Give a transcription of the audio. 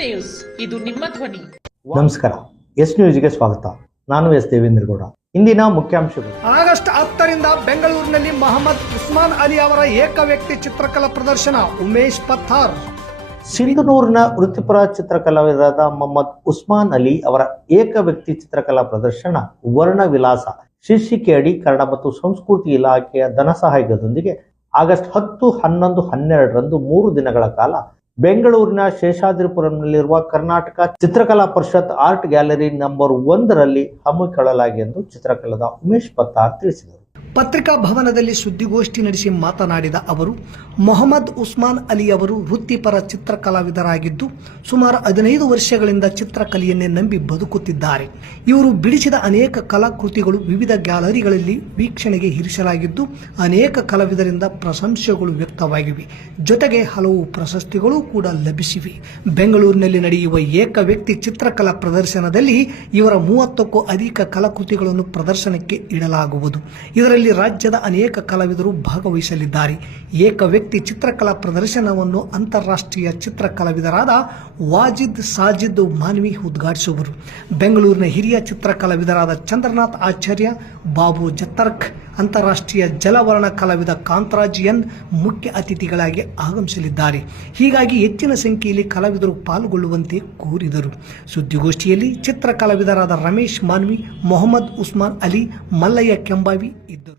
News, ಇದು ನಿಮ್ಮ ಧ್ವನಿ. ನಮಸ್ಕಾರ, ಎಸ್ ನ್ಯೂಸ್ಗೆ ಸ್ವಾಗತ. ನಾನು ಎಸ್ ದೇವೇಂದ್ರಗೌಡ. ಇಂದಿನ ಮುಖ್ಯಾಂಶಗಳು. ಆಗಸ್ಟ್ 10ರಿಂದ ಬೆಂಗಳೂರಿನಲ್ಲಿ ಮೊಹಮ್ಮದ್ ಉಸ್ಮಾನ್ ಅಲಿ ಅವರ ಏಕ ವ್ಯಕ್ತಿ ಚಿತ್ರಕಲಾ ಪ್ರದರ್ಶನ. ಉಮೇಶ್ ಪತ್ತಾರ್. ಸಿಂಧನೂರಿನ ವೃತ್ತಿಪರ ಚಿತ್ರಕಲಾವಿದರಾದ ಮೊಹಮ್ಮದ್ ಉಸ್ಮಾನ್ ಅಲಿ ಅವರ ಏಕ ವ್ಯಕ್ತಿ ಚಿತ್ರಕಲಾ ಪ್ರದರ್ಶನ ವರ್ಣವಿಲಾಸ ಶೀರ್ಷಿಕೆ ಅಡಿ ಕನ್ನಡ ಮತ್ತು ಸಂಸ್ಕೃತಿ ಇಲಾಖೆಯ ಧನ ಸಹಾಯದೊಂದಿಗೆ ಆಗಸ್ಟ್ 10, 11, 12ರಂದು 3 ದಿನಗಳ ಕಾಲ ಬೆಂಗಳೂರಿನ ಶೇಷಾದ್ರಿಪುರಂನಲ್ಲಿರುವ ಕರ್ನಾಟಕ ಚಿತ್ರಕಲಾ ಪರಿಷತ್ ಆರ್ಟ್ ಗ್ಯಾಲರಿ ನಂಬರ್ 1ರಲ್ಲಿ ಹಮ್ಮಿಕೊಳ್ಳಲಾಗಿದೆ ಎಂದು ಚಿತ್ರಕಲಾವಿದ ಉಮೇಶ್ ಪತ್ತಾರ್ ತಿಳಿಸಿದರು. ಪತ್ರಿಕಾ ಭವನದಲ್ಲಿ ಸುದ್ದಿಗೋಷ್ಠಿ ನಡೆಸಿ ಮಾತನಾಡಿದ ಅವರು, ಮೊಹಮ್ಮದ್ ಉಸ್ಮಾನ್ ಅಲಿ ಅವರು ವೃತ್ತಿಪರ ಚಿತ್ರಕಲಾವಿದರಾಗಿದ್ದು ಸುಮಾರು 15 ವರ್ಷಗಳಿಂದ ಚಿತ್ರಕಲೆಯನ್ನೇ ನಂಬಿ ಬದುಕುತ್ತಿದ್ದಾರೆ. ಇವರು ಬಿಡಿಸಿದ ಅನೇಕ ಕಲಾಕೃತಿಗಳು ವಿವಿಧ ಗ್ಯಾಲರಿಗಳಲ್ಲಿ ವೀಕ್ಷಣೆಗೆ ಇರಿಸಲಾಗಿದ್ದು ಅನೇಕ ಕಲಾವಿದರಿಂದ ಪ್ರಶಂಸೆಗಳು ವ್ಯಕ್ತವಾಗಿವೆ. ಜೊತೆಗೆ ಹಲವು ಪ್ರಶಸ್ತಿಗಳು ಕೂಡ ಲಭಿಸಿವೆ. ಬೆಂಗಳೂರಿನಲ್ಲಿ ನಡೆಯುವ ಏಕ ವ್ಯಕ್ತಿ ಚಿತ್ರಕಲಾ ಪ್ರದರ್ಶನದಲ್ಲಿ ಇವರ 30ಕ್ಕೂ ಅಧಿಕ ಕಲಾಕೃತಿಗಳನ್ನು ಪ್ರದರ್ಶನಕ್ಕೆ ಇಡಲಾಗುವುದು. ಇದರಲ್ಲಿ ರಾಜ್ಯದ ಅನೇಕ ಕಲಾವಿದರು ಭಾಗವಹಿಸಲಿದ್ದಾರೆ. ಏಕ ವ್ಯಕ್ತಿ ಚಿತ್ರಕಲಾ ಪ್ರದರ್ಶನವನ್ನು ಅಂತಾರಾಷ್ಟ್ರೀಯ ಚಿತ್ರಕಲಾವಿದರಾದ ವಾಜಿದ್ ಸಾಜಿದ್ ಮಾನ್ವಿ ಉದ್ಘಾಟಿಸುವರು. ಬೆಂಗಳೂರಿನ ಹಿರಿಯ ಚಿತ್ರಕಲಾವಿದರಾದ ಚಂದ್ರನಾಥ್ ಆಚಾರ್ಯ, ಬಾಬು ಜತ್ತರ್ಕ್, ಅಂತಾರಾಷ್ಟ್ರೀಯ ಜಲವರ್ಣ ಕಲಾವಿದ ಕಾಂತರಾಜ್ ಎನ್ ಮುಖ್ಯ ಅತಿಥಿಗಳಾಗಿ ಆಗಮಿಸಲಿದ್ದಾರೆ. ಹೀಗಾಗಿ ಹೆಚ್ಚಿನ ಸಂಖ್ಯೆಯಲ್ಲಿ ಕಲಾವಿದರು ಪಾಲ್ಗೊಳ್ಳುವಂತೆ ಕೋರಿದರು. ಸುದ್ದಿಗೋಷ್ಠಿಯಲ್ಲಿ ಚಿತ್ರಕಲಾವಿದರಾದ ರಮೇಶ್ ಮಾನ್ವಿ, ಮೊಹಮ್ಮದ್ ಉಸ್ಮಾನ್ ಅಲಿ, ಮಲ್ಲಯ್ಯ ಕೆಂಬಾವಿ ಇದ್ದರು.